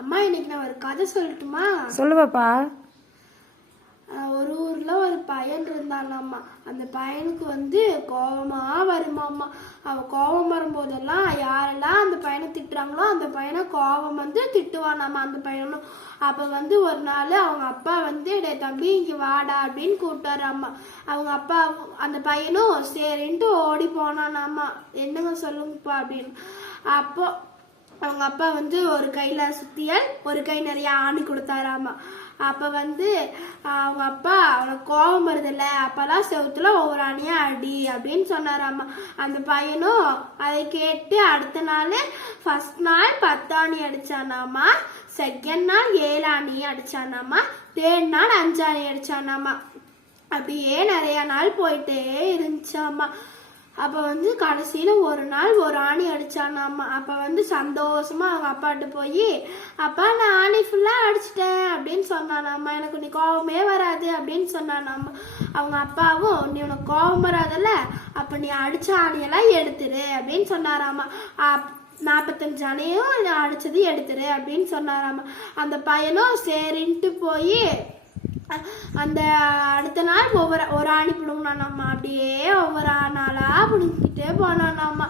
அம்மா இன்னைக்கு நான் ஒரு கதை சொல்லட்டுமா? சொல்லுவாப்பா. ஒரு ஊர்ல ஒரு பையன் இருந்தானாம்மா. அந்த பையனுக்கு கோபமா வருமாம்மா. அவன் கோபம் வரும்போதெல்லாம் யாரெல்லாம் அந்த பையனை திட்டுறாங்களோ அந்த பையனை கோபம் திட்டுவானாம்மா அந்த பையனும். அப்ப ஒரு நாள் அவங்க அப்பா டே தம்பி இங்க வாடா அப்படின்னு கூப்பிட்டாராம்மா. அவங்க அப்பா அந்த பையனும் சரின்ட்டு ஓடி போனானாம்மா. என்னங்க சொல்லுங்கப்பா அப்படின்னு. அப்போ அவங்க அப்பா ஒரு கையில சுத்தியல் ஒரு கை நிறைய ஆணி கொடுத்தாராமா. அப்ப அவங்க அப்பா அவனுக்கு கோபம் வருதில்ல, அப்பெல்லாம் செவுத்துல ஒவ்வொரு ஆணியா அடி அப்படின்னு சொன்னாராமா. அந்த பையனும் அதை கேட்டு அடுத்த நாள் ஃபர்ஸ்ட் நாள் 10 ஆணி அடிச்சானாமா, செகண்ட் நாள் 7 ஆணி அடிச்சானாமா, தேர்ட் நாள் 5 ஆணி அடிச்சானாமா. அப்படியே நிறைய நாள் போயிட்டே இருந்துச்சாமா. அப்ப கடைசியில ஒரு நாள் ஒரு ஆணி அடிச்சானாமா. அப்ப சந்தோஷமா அவங்க அப்பாட்ட போய், அப்பா நான் ஆணி ஃபுல்லா அடிச்சிட்டேன் அப்படின்னு சொன்னானாமா. எனக்கு நீ கோபமே வராது அப்படின்னு சொன்னானாமா. அவங்க அப்பாவும் நீ உனக்கு கோபம் வராதல்ல, அப்ப நீ அடிச்ச ஆணியெல்லாம் எடுத்துரு அப்படின்னு சொன்னாராமா. 45 ஆணையும் அடிச்சது எடுத்துரு அப்படின்னு சொன்னாராமா. அந்த பையனும் சரின்ட்டு போய் அந்த அடுத்த நாள் ஒரு ஆணி பிடுங்கினானாம்மா. அப்படியே ஒவ்வொரு நாளா பிடுங்கிக்கிட்டே போனானாம்மா.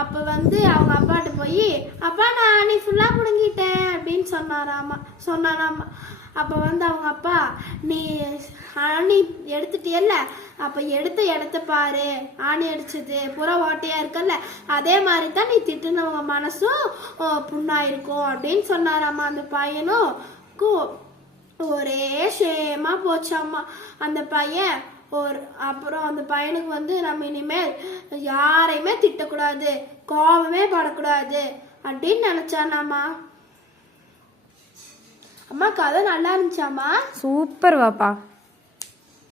அப்ப அவங்க அப்பாட்ட போய், அப்பா நான் ஆணி ஃபுல்லா பிடுங்கிட்டேன் அப்படின்னு சொன்னானாம்மா. அப்ப அவங்க அப்பா, நீ ஆணி எடுத்துட்டியல்ல, அப்ப எடுத்த இடத்த பாரு, ஆணி அடிச்சது புற ஓட்டையா இருக்கல்ல, அதே மாதிரி தான் நீ திட்டுனவங்க மனசும் புண்ணாயிருக்கும் அப்படின்னு சொன்னாராம்மா. அந்த பையனும் ஒரே சேமா போச்சாம்மா. அந்த பையன் அப்புறம் அந்த பையனுக்கு நம்ம இனிமேல் யாரையுமே திட்டக்கூடாது, கோபமே படக்கூடாது அப்படின்னு நினைச்சானாமா. அம்மா கதை நல்லா இருந்துச்சாமா? சூப்பர் வாப்பா.